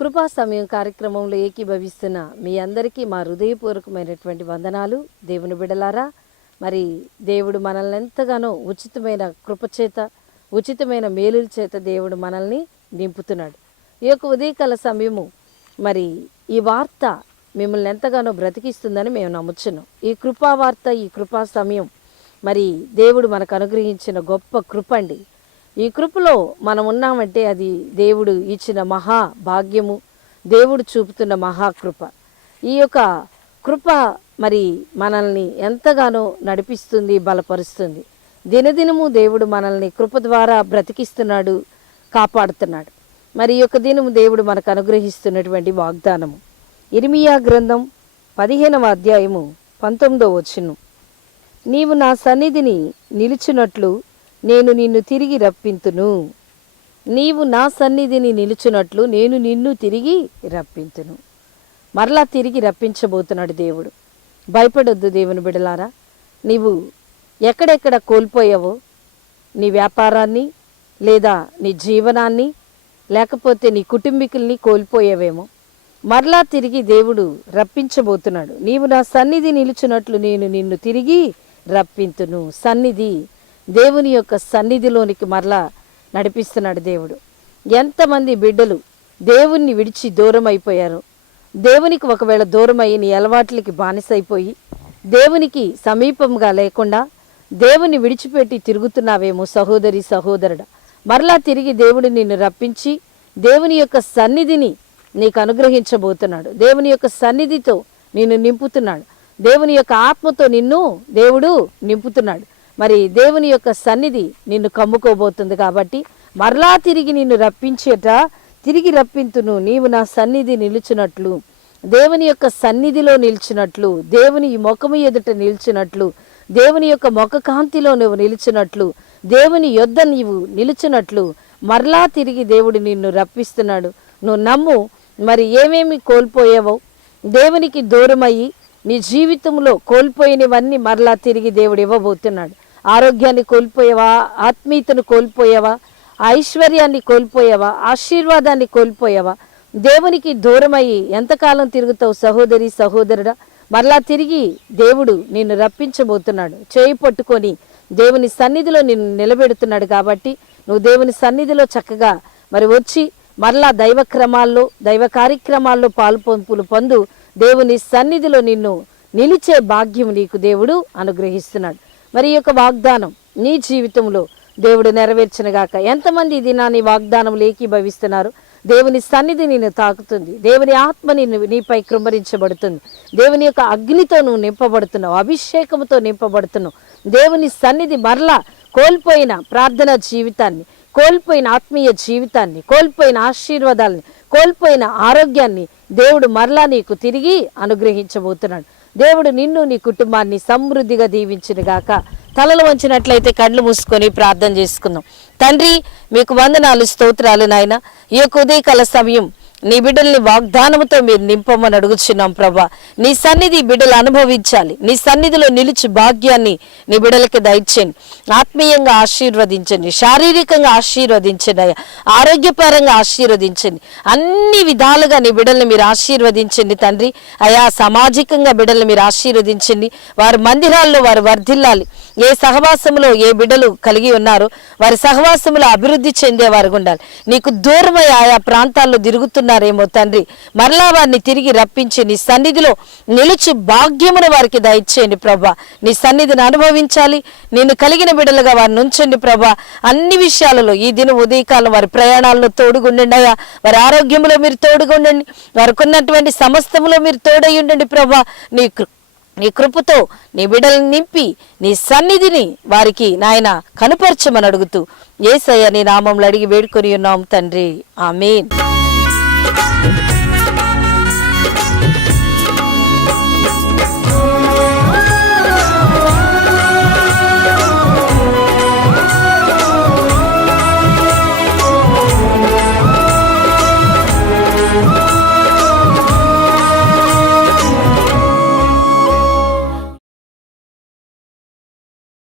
కృపా సమయం కార్యక్రమంలో ఏకీభవిస్తున్న మీ అందరికీ మా హృదయపూర్వకమైనటువంటి వందనాలు. దేవుని బిడలారా మరి దేవుడు మనల్ని ఎంతగానో ఉచితమైన కృపచేత ఉచితమైన మేలుల చేత దేవుడు మనల్ని నింపుతున్నాడు. ఈ యొక్క ఉదయకాల సమయము మరి ఈ వార్త మిమ్మల్ని ఎంతగానో బ్రతికిస్తుందని మేము నమ్ముచున్నాం. ఈ కృపా వార్త ఈ కృపా సమయం మరి దేవుడు మనకు అనుగ్రహించిన గొప్ప కృప అండి. ఈ కృపలో మనం ఉన్నామంటే అది దేవుడు ఇచ్చిన మహా భాగ్యము దేవుడు చూపుతున్న మహాకృప ఈ యొక్క కృప మరి మనల్ని ఎంతగానో నడిపిస్తుంది బలపరుస్తుంది. దినదినము దేవుడు మనల్ని కృప ద్వారా బ్రతికిస్తున్నాడు కాపాడుతున్నాడు. మరి ఈ యొక్క దినము దేవుడు మనకు అనుగ్రహిస్తున్నటువంటి వాగ్దానము. ఇర్మియా గ్రంథం పదిహేనవ అధ్యాయము పంతొమ్మిదో వచ్చును నీవు నా సన్నిధిని నిలుచున్నట్లు నేను నిన్ను తిరిగి రప్పింతును. నీవు నా సన్నిధిని నిలుచున్నట్లు నేను నిన్ను తిరిగి రప్పింతును. మరలా తిరిగి రప్పించబోతున్నాడు దేవుడు. భయపడొద్దు దేవుని బిడలారా. నీవు ఎక్కడెక్కడ కోల్పోయావో నీ వ్యాపారాన్ని లేదా నీ జీవనాన్ని లేకపోతే నీ కుటుంబీకుల్ని కోల్పోయావేమో మరలా తిరిగి దేవుడు రప్పించబోతున్నాడు. నీవు నా సన్నిధి నిలుచున్నట్లు నేను నిన్ను తిరిగి రప్పింతును. సన్నిధి దేవుని యొక్క సన్నిధిలోనికి మరలా నడిపిస్తున్నాడు దేవుడు. ఎంతమంది బిడ్డలు దేవుణ్ణి విడిచి దూరం అయిపోయారు దేవునికి ఒకవేళ దూరం అయ్యి నీ అలవాట్లకి బానిసైపోయి దేవునికి సమీపంగా లేకుండా దేవుని విడిచిపెట్టి తిరుగుతున్నావేమో సహోదరి సహోదరుడు. మరలా తిరిగి దేవుడు నిన్ను రప్పించి దేవుని యొక్క సన్నిధిని నీకు అనుగ్రహించబోతున్నాడు. దేవుని యొక్క సన్నిధితో నిన్ను నింపుతున్నాడు. దేవుని యొక్క ఆత్మతో నిన్ను దేవుడు నింపుతున్నాడు. మరి దేవుని యొక్క సన్నిధి నిన్ను కమ్ముకోబోతుంది కాబట్టి మరలా తిరిగి నిన్ను రప్పించేట తిరిగి రప్పింతును నీవు నా సన్నిధి నిలిచినట్లు దేవుని యొక్క సన్నిధిలో నిలిచినట్లు దేవుని ముఖము ఎదుట నిలిచినట్లు దేవుని యొక్క ముఖ కాంతిలో నువ్వు నిలిచినట్లు దేవుని యొద్ద నీవు నిలిచినట్లు మరలా తిరిగి దేవుడు నిన్ను రప్పిస్తున్నాడు. నువ్వు నమ్ము మరి ఏమేమి కోల్పోయావో దేవునికి దూరమయ్యి నీ జీవితంలో కోల్పోయినవన్నీ మరలా తిరిగి దేవుడు ఇవ్వబోతున్నాడు. ఆరోగ్యాన్ని కోల్పోయావా ఆత్మీయతను కోల్పోయావా ఐశ్వర్యాన్ని కోల్పోయావా ఆశీర్వాదాన్ని కోల్పోయావా? దేవునికి దూరమయ్యి ఎంతకాలం తిరుగుతావు సహోదరి సహోదరుడా? మరలా తిరిగి దేవుడు నిన్ను రప్పించబోతున్నాడు. చేయి పట్టుకొని దేవుని సన్నిధిలో నిన్ను నిలబెడుతున్నాడు కాబట్టి నువ్వు దేవుని సన్నిధిలో చక్కగా మరి వచ్చి మరలా దైవ క్రమాల్లో దైవ కార్యక్రమాల్లో పాల్పొంపులు పొందు దేవుని సన్నిధిలో నిన్ను నిలిచే భాగ్యం నీకు దేవుడు అనుగ్రహిస్తున్నాడు. మరి ఈ యొక్క వాగ్దానం నీ జీవితంలో దేవుడు నెరవేర్చనగాక ఎంతమంది ఈ దినాన్ని వాగ్దానం లేకీభవిస్తున్నారు దేవుని సన్నిధి నిన్ను తాకుతుంది. దేవుని ఆత్మ నిన్ను నీపై కృంభరించబడుతుంది. దేవుని యొక్క అగ్నితో నువ్వు నింపబడుతున్నావు. అభిషేకముతో నింపబడుతున్నావు. దేవుని సన్నిధి మరలా కోల్పోయిన ప్రార్థన జీవితాన్ని కోల్పోయిన ఆత్మీయ జీవితాన్ని కోల్పోయిన ఆశీర్వాదాలని కోల్పోయిన ఆరోగ్యాన్ని దేవుడు మరలా నీకు తిరిగి అనుగ్రహించబోతున్నాడు. దేవుడు నిన్ను నీ కుటుంబాన్ని సమృద్ధిగా దీవించునుగాక తలలు వంచినట్లయితే కళ్ళు మూసుకొని ప్రార్థన చేసుకుందాం. తండ్రి మీకు వందనాలు స్తోత్రాలు నాయన. ఈ యొక్క ఉదయకాల సమయం నీ బిడ్డల్ని వాగ్దానముతో మీరు నింపమని అడుగుచున్నాం ప్రభా. నీ సన్నిధి బిడ్డలు అనుభవించాలి. నీ సన్నిధిలో నిలిచి భాగ్యాన్ని నీ బిడ్డలకి దయచేయండి. ఆత్మీయంగా ఆశీర్వదించండి. శారీరకంగా ఆశీర్వదించండి అయ్యా. ఆరోగ్యపరంగా ఆశీర్వదించండి. అన్ని విధాలుగా నీ బిడ్డల్ని మీరు ఆశీర్వదించండి తండ్రి. అయా సామాజికంగా బిడ్డల్ని మీరు ఆశీర్వదించండి. వారి మందిరాల్లో వారు వర్ధిల్లాలి. ఏ సహవాసములో ఏ బిడ్డలు కలిగి ఉన్నారో వారి సహవాసములో అభివృద్ధి చెందేవారు ఉండాలి. నీకు దూరమై ఆయా ప్రాంతాల్లో తిరుగుతున్నారేమో తండ్రి. మరలా వారిని తిరిగి రప్పించి నీ సన్నిధిలో నిలిచి భాగ్యమును వారికి దయచేయండి ప్రభా. నీ సన్నిధిని అనుభవించాలి. నేను కలిగిన బిడ్డలుగా వారిని ఉంచండి ప్రభా. అన్ని విషయాలలో ఈ దిన ఉదయకాలం వారి ప్రయాణాల్లో తోడుగుండండి అయ్యా వారి ఆరోగ్యంలో మీరు తోడుగుండండి. వారికి ఉన్నటువంటి సమస్తములో మీరు తోడై ఉండండి ప్రభా. నీ నీ కృపతో నీ బిడ్డలను నింపి నీ సన్నిధిని వారికి నాయన కనుపరచమని అడుగుతూ ఏసయ్య నీ నామంలో అడిగి వేడుకొని ఉన్నాం తండ్రి. ఆమెన్.